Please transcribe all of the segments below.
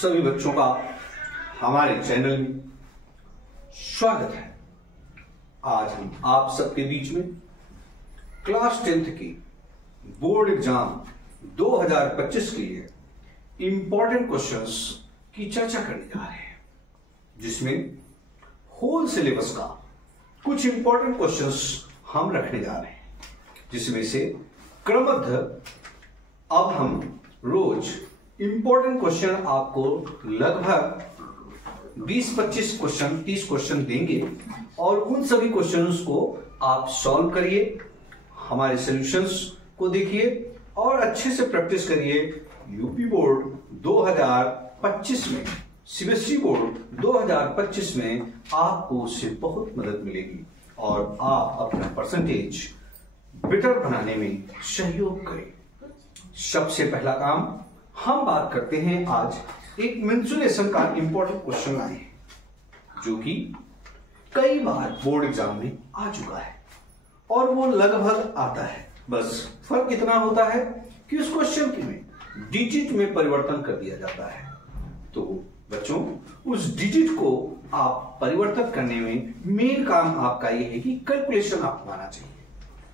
सभी बच्चों का हमारे चैनल में स्वागत है। आज हम आप सबके बीच में क्लास 10th की बोर्ड एग्जाम 2025 के लिए इंपॉर्टेंट क्वेश्चंस की चर्चा करने जा रहे हैं, जिसमें होल सिलेबस का कुछ इंपॉर्टेंट क्वेश्चंस हम रखने जा रहे हैं, जिसमें से क्रमबद्ध अब हम रोज इंपॉर्टेंट क्वेश्चन आपको लगभग 20-25 क्वेश्चन 30 क्वेश्चन देंगे और उन सभी क्वेश्चंस को आप सॉल्व करिए, हमारे सॉल्यूशंस को देखिए और अच्छे से प्रैक्टिस करिए। यूपी बोर्ड 2025 में, सीबीएसई बोर्ड 2025 में आपको उससे बहुत मदद मिलेगी और आप अपना परसेंटेज बेटर बनाने में सहयोग करें। सबसे पहला काम हम बात करते हैं, आज एक मेंसुरेशन का इंपॉर्टेंट क्वेश्चन आए हैं, जो कि कई बार बोर्ड एग्जाम में आ चुका है और वो लगभग आता है। बस फर्क इतना होता है कि उस क्वेश्चन के में डिजिट में परिवर्तन कर दिया जाता है। तो बच्चों, उस डिजिट को आप परिवर्तन करने में मेन काम आपका ये है कि कैलकुलेशन आपको आना चाहिए।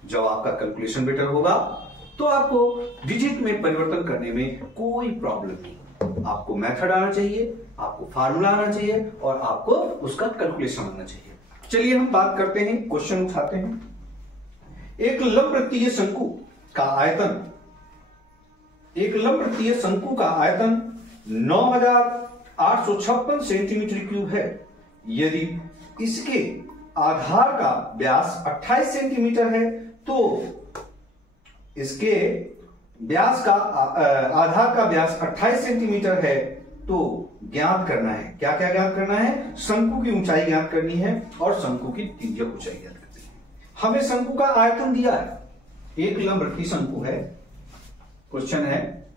जब आपका कैलकुलेशन बेटर होगा तो आपको डिजिट में परिवर्तन करने में कोई प्रॉब्लम नहीं। आपको मेथड आना चाहिए, आपको फार्मूला आना चाहिए और आपको उसका कैलकुलेशन आना चाहिए। चलिए हम बात करते हैं, क्वेश्चन उठाते हैं। एक लंबवृत्तीय शंकु का आयतन 9856 सेंटीमीटर क्यूब है। यदि इसके आधार का व्यास 28 सेंटीमीटर है तो इसके व्यास का आधार का व्यास 28 सेंटीमीटर है तो ज्ञात करना है। क्या क्या ज्ञात करना है? शंकु की ऊंचाई ज्ञात करनी है और शंकु की तिर्यक ऊंचाई ज्ञात करनी है। हमें शंकु का आयतन दिया है, एक लंबवृत्तीय शंकु है। क्वेश्चन है,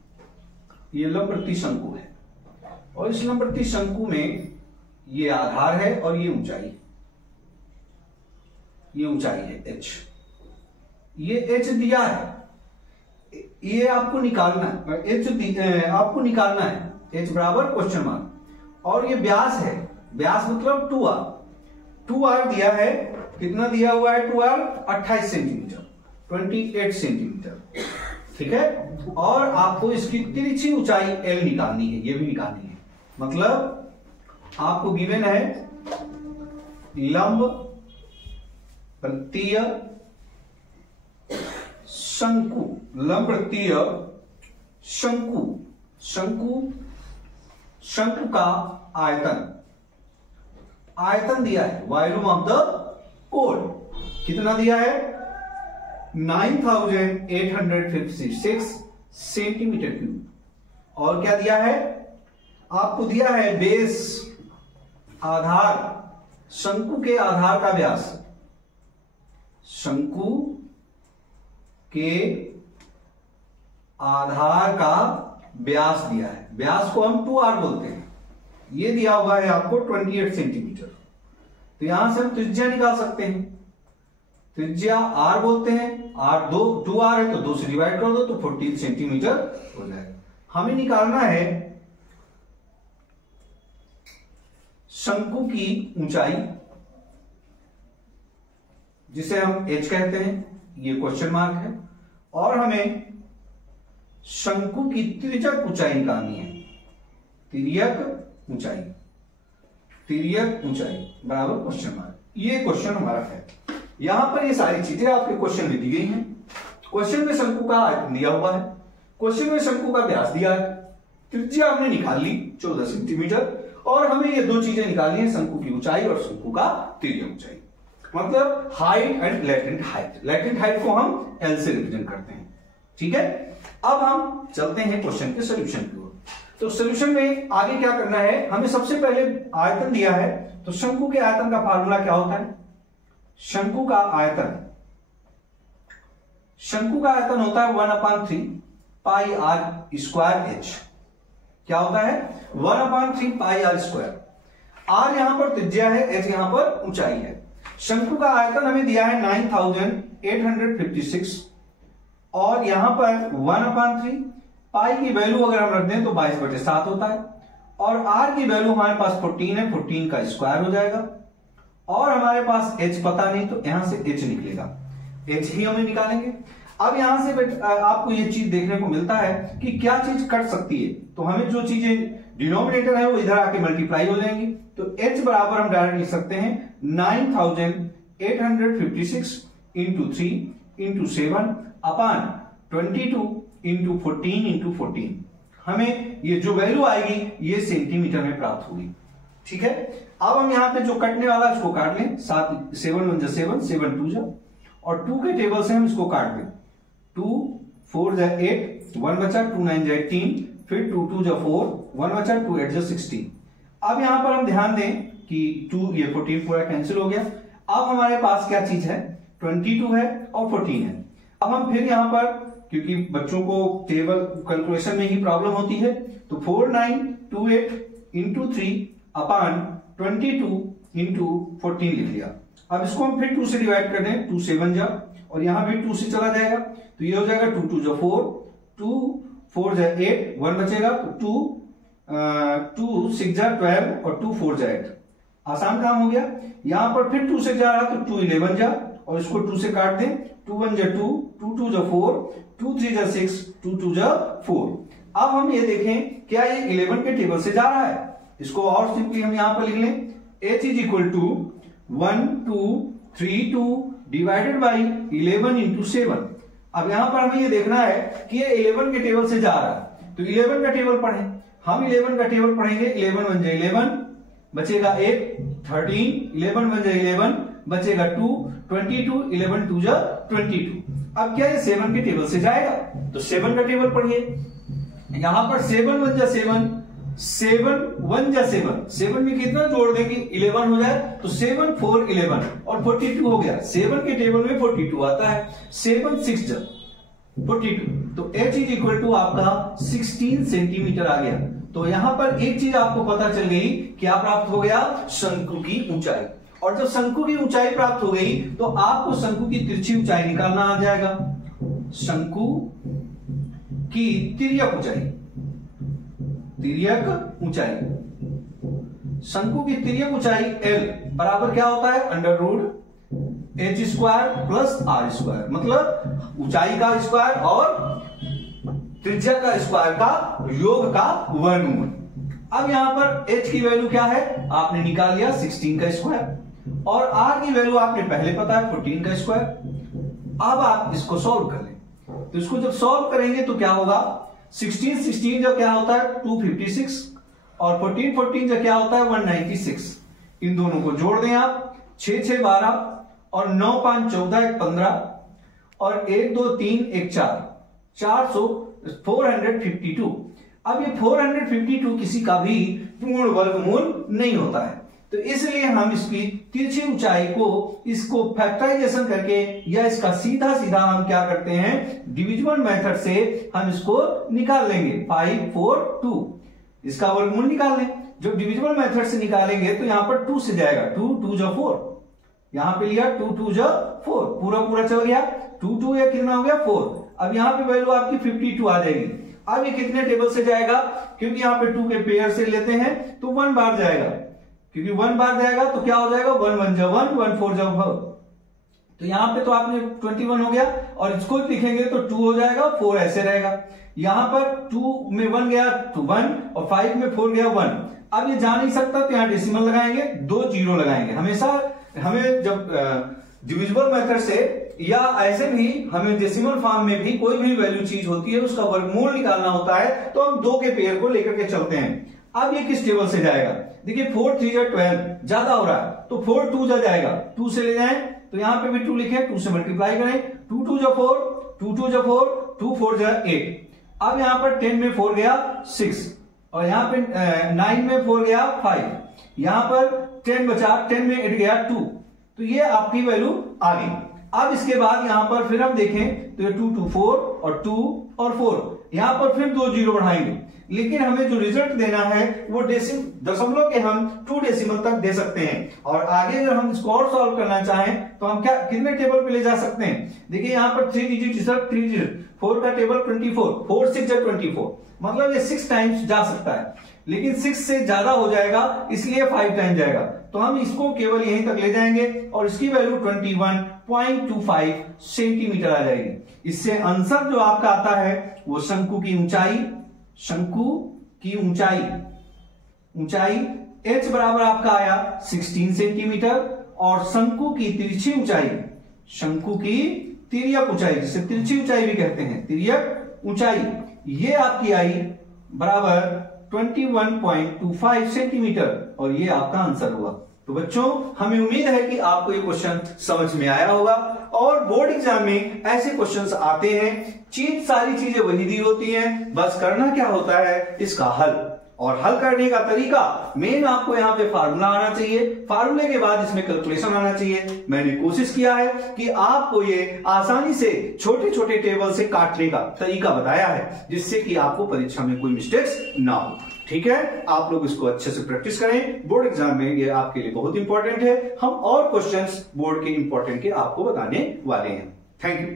ये लंबवृत्तीय शंकु है और इस लंबवृत्तीय शंकु में ये आधार है और ये ऊंचाई है h। ये h दिया है, ये आपको निकालना है, आपको निकालना है h बराबर क्वेश्चन मार्क, और ये व्यास है, व्यास मतलब 2r दिया है। कितना दिया हुआ है? 2r 28 सेंटीमीटर, 28 सेंटीमीटर, ठीक है। और आपको इसकी तिरछी ऊंचाई l निकालनी है, ये भी निकालनी है। मतलब आपको गिवन है लंबवृत्तीय शंकु, लंबवृत्तीय शंकु का आयतन दिया है, वॉल्यूम ऑफ द कोड कितना दिया है? 9856 सेंटीमीटर क्यूब। और क्या दिया है? आपको दिया है बेस, आधार, शंकु के आधार का व्यास, शंकु के आधार का व्यास दिया है। व्यास को हम 2r बोलते हैं। ये दिया हुआ है आपको 28 सेंटीमीटर। तो यहां से हम त्रिज्या निकाल सकते हैं। त्रिज्या r बोलते हैं, r 2r है तो 2 से डिवाइड कर दो तो 14 सेंटीमीटर हो जाएगा। हमें निकालना है शंकु की ऊंचाई, जिसे हम h कहते हैं, ये क्वेश्चन मार्क है, और हमें शंकु की तिर्यक ऊंचाई निकालनी है। तिर्यक ऊंचाई बराबर क्वेश्चन मार्क। ये क्वेश्चन हमारा है। यहां पर ये सारी चीजें आपके क्वेश्चन में दी गई हैं। क्वेश्चन में शंकु का आयतन दिया हुआ है, क्वेश्चन में शंकु का व्यास दिया है, त्रिज्या हमने निकाल ली 14 सेंटीमीटर, और हमें ये दो चीजें निकालनी है, शंकु की ऊंचाई और शंकु का तिर्यक ऊंचाई। मतलब height and latent height. Latent height को हम L से रिप्रेजेंट करते हैं, ठीक है। अब हम चलते हैं क्वेश्चन के सॉल्यूशन की ओर। तो सॉल्यूशन में आगे क्या करना है? हमें सबसे पहले आयतन दिया है, तो शंकु के आयतन का फार्मूला क्या होता है? शंकु का आयतन होता है 1/3 पाई r स्क्वायर h। क्या होता है? 1/3 पाई r स्क्वायर। r यहां पर त्रिज्या है, h यहां पर ऊंचाई है। शंकु का आयतन हमें दिया है 9856 और यहां पर 1/3 पाई की वैल्यू अगर हम रख दें तो 22/7 होता है, और r की वैल्यू हमारे पास 14 है, 14 का स्क्वायर हो जाएगा, और हमारे पास h पता नहीं तो यहां से h निकलेगा, h ही हमें निकालेंगे। अब यहां से आपको ये चीज देखने को मिलता है कि क्या चीज कट सकती है, तो हमें जो चीजें डिनोमिनेटर है वो इधर आके मल्टीप्लाई हो जाएंगी, तो h बराबर हम डायरेक्ट लिख सकते हैं 9856 इंटू 3 इंटू 7 अपान 22 इंटू 14 इंटू 14। हमें ये जो वैल्यू आएगी ये सेंटीमीटर में प्राप्त होगी। ठीक है, अब हम यहाँ पे जो कटने वाला इसको काट लें, 7 1 जा 7, 7 2 जा, और 2 के टेबल से हम इसको काट लें, 2 4 जा 8, 1 बचा, 2 9 जा 18, फिर 2 2 जा 4, 1 बचा, 2 8 जा 16। अब यहां पर हम ध्यान दें कि 2 ये 14 पूरा कैंसिल हो गया। अब हमारे पास क्या चीज है, 22 है और 14 है। अब हम फिर यहां पर, क्योंकि बच्चों को टेबल कैलकुलेशन में ही प्रॉब्लम होती है, तो 4928 इंटू 3 अपान 22 इंटू 14 लिख लिया। अब इसको हम फिर 2 से डिवाइड कर दें, 2 7 जा, और यहां भी 2 से चला जाएगा, तो ये हो जाएगा 2 2 जा 4, 2 4 जा 8, 1 बचेगा, तो 2 6 जा 12 और 2 4 जा 8। आसान काम हो गया। यहां पर फिर 2 से जा रहा तो 2 11 जा, और इसको 2 से काट दें, 2 1 जा 2, 2 2 जा 4, 2 3 जा 6, 2 2 जा 4। अब हम ये देखें क्या ये 11 के टेबल से जा रहा है, इसको और सिंपली हम यहां पर लिख लें, h is equal to 1 2 3 2 divided by 11 into 7। अब यहां पर हमें ये देखना है कि ये 11 के टेबल से जा रहा है, तो 11 का टेबल पढ़ें। हम 11 का टेबल पढ़ेंगे, 11 1 जा 11 बचेगा 8, 13 11 1 जा 11 बचेगा 2, 22 11 2 जा 22। अब क्या ये 7 के टेबल से जाएगा, तो 7 का टेबल पढ़िए। यहां पर 7 1 जा 7, 7 1 जा 7, 7 में कितना जोड़ देंगे 11 हो जाए, तो 7 4 11 और 42 हो गया। 7 के टेबल में 42 आता है, 7 6 जा 42, तो h इज इक्वल टू आपका 16 सेंटीमीटर आ गया। तो यहां पर एक चीज आपको पता चल गई, क्या प्राप्त हो गया, शंकु की ऊंचाई। और जब शंकु की ऊंचाई प्राप्त हो गई तो आपको शंकु की तिरछी ऊंचाई निकालना आ जाएगा। शंकु की तिर्यक ऊंचाई, तिर्यक ऊंचाई, शंकु की तिर्यक ऊंचाई L बराबर क्या होता है, under root h square plus r square, मतलब ऊंचाई का स्क्वायर और त्रिज्या का स्क्वायर का योग का वर्गमूल। अब यहां पर h की वैल्यू क्या है, आपने निकाल लिया 16 का स्क्वायर, और r की वैल्यू आपने पहले पता है 14 का स्क्वायर। अब आप इसको सॉल्व कर लें, तो इसको जब सॉल्व करेंगे तो क्या होगा, 16 16 जो क्या होता है 256, और 14 14 जो क्या होता है 196। इन दोनों को जोड़ दें आप, 6 6 12 और 9 5 14 1 15 और 1 2 3 1 4, 452। अब ये 452 किसी का भी पूर्ण वर्गमूल नहीं होता है, तो इसलिए हम इसकी तिरछी ऊंचाई को, इसको फैक्टराइजेशन करके या इसका सीधा सीधा हम क्या करते हैं, डिविजिबल मेथड से हम इसको निकाल लेंगे। 5 4 2 इसका वर्गमूल निकाल लें। जब डिविजिबल मेथड से निकालेंगे तो यहां पर 2 से जाएगा, 2 2 जा 4, यहां पे लिया 2 2 जा 4, पूरा पूरा चल गया, 2 2 या कितना हो गया 4। अब यहां पे वैल्यू आपकी 52 आ जाएगी। अब ये कितने टेबल से जाएगा, क्योंकि यहां पे 2 के पेयर से लेते हैं तो 1 बार जाएगा, क्योंकि 1 बार जाएगा तो क्या हो जाएगा 1 1 जा 1, 1 4 जा 4, तो यहां पे तो आपने 21 हो गया, और इसको लिखेंगे तो 2 हो जाएगा, 4 ऐसे रहेगा। यहां पर 2 में 1 गया तो 1, और 5 में 4 गया 1। अब ये जा नहीं सकता तो यहां डेसिमल लगाएंगे, 2 0 लगाएंगे। हमेशा हमें जब डिविजिबल मेथड से या ऐसे भी हमें डेसिमल फॉर्म में भी कोई भी वैल्यू चीज होती है उसका वर्गमूल निकालना होता है, तो हम 2 के पेयर को लेकर के चलते हैं। अब ये किस टेबल से जाएगा, देखिए 4 3 जा 12 ज्यादा हो रहा है, तो 4 2 जा जाएगा, 2 से ले जाएं तो यहां पे भी 2 लिखे, 2 से मल्टीप्लाई करें, 2 2 जा 4, 2 2 जा 4, 2 4 जा 8। अब यहां पर 10 में 4 गया 6, और यहां पे 9 में 4 गया 5, यहां पर 10 बचा, 10 में 8 गया 2, तो ये आपकी वैल्यू आ गई। अब इसके बाद यहां पर फिर हम देखें तो ये 2 2 4 और 2 और 4, यहां पर फिर 2 0 बढ़ाएंगे, लेकिन हमें जो रिजल्ट देना है वो दशमलव के हम 2 डेसिमल तक दे सकते हैं। और आगे अगर हम इसको और सॉल्व करना चाहें तो हम क्या कितने टेबल पे ले जा सकते हैं, देखिए यहां पर 3 डिजिट 3 डिजिट, 4 का टेबल 24, 4 6 जा 24, मतलब ये 6 टाइम्स जा सकता है। लेकिन 6 से ज्यादा हो जाएगा इसलिए 5 टाइम जाएगा, तो हम इसको केवल यहीं तक ले जाएंगे और इसकी वैल्यू 21.25 सेंटीमीटर आ जाएगी। इससे आंसर जो आपका आता है वो शंकु की ऊंचाई h बराबर आपका आया 16 सेंटीमीटर और शंकु की तिरछी ऊंचाई, शंकु की तिर्यक ऊंचाई, जिसे तिरछी ऊंचाई भी कहते हैं, तिर्यक ऊंचाई, ये आपकी आई बराबर 21.25 सेंटीमीटर और ये आपका आंसर हुआ। तो बच्चों हमें उम्मीद है कि आपको ये क्वेश्चन समझ में आया होगा और बोर्ड एग्जाम में ऐसे क्वेश्चंस आते हैं, सारी चीजें वही दी होती हैं, बस करना क्या होता है इसका हल, और हल करने का तरीका मेन आपको यहाँ पे फार्मूला आना चाहिए, फार्मूले के बाद इसमें कैलकुलेशन आना चाहिए। मैंने कोशिश किया है कि आपको ये आसानी से छोटे छोटे टेबल से काटने का तरीका बताया है, जिससे कि आपको परीक्षा में कोई मिस्टेक्स ना हो। ठीक है, आप लोग इसको अच्छे से प्रैक्टिस करें, बोर्ड एग्जाम में ये आपके लिए बहुत इंपॉर्टेंट है। हम और क्वेश्चंस बोर्ड के इंपॉर्टेंट के आपको बताने वाले हैं। Thank you.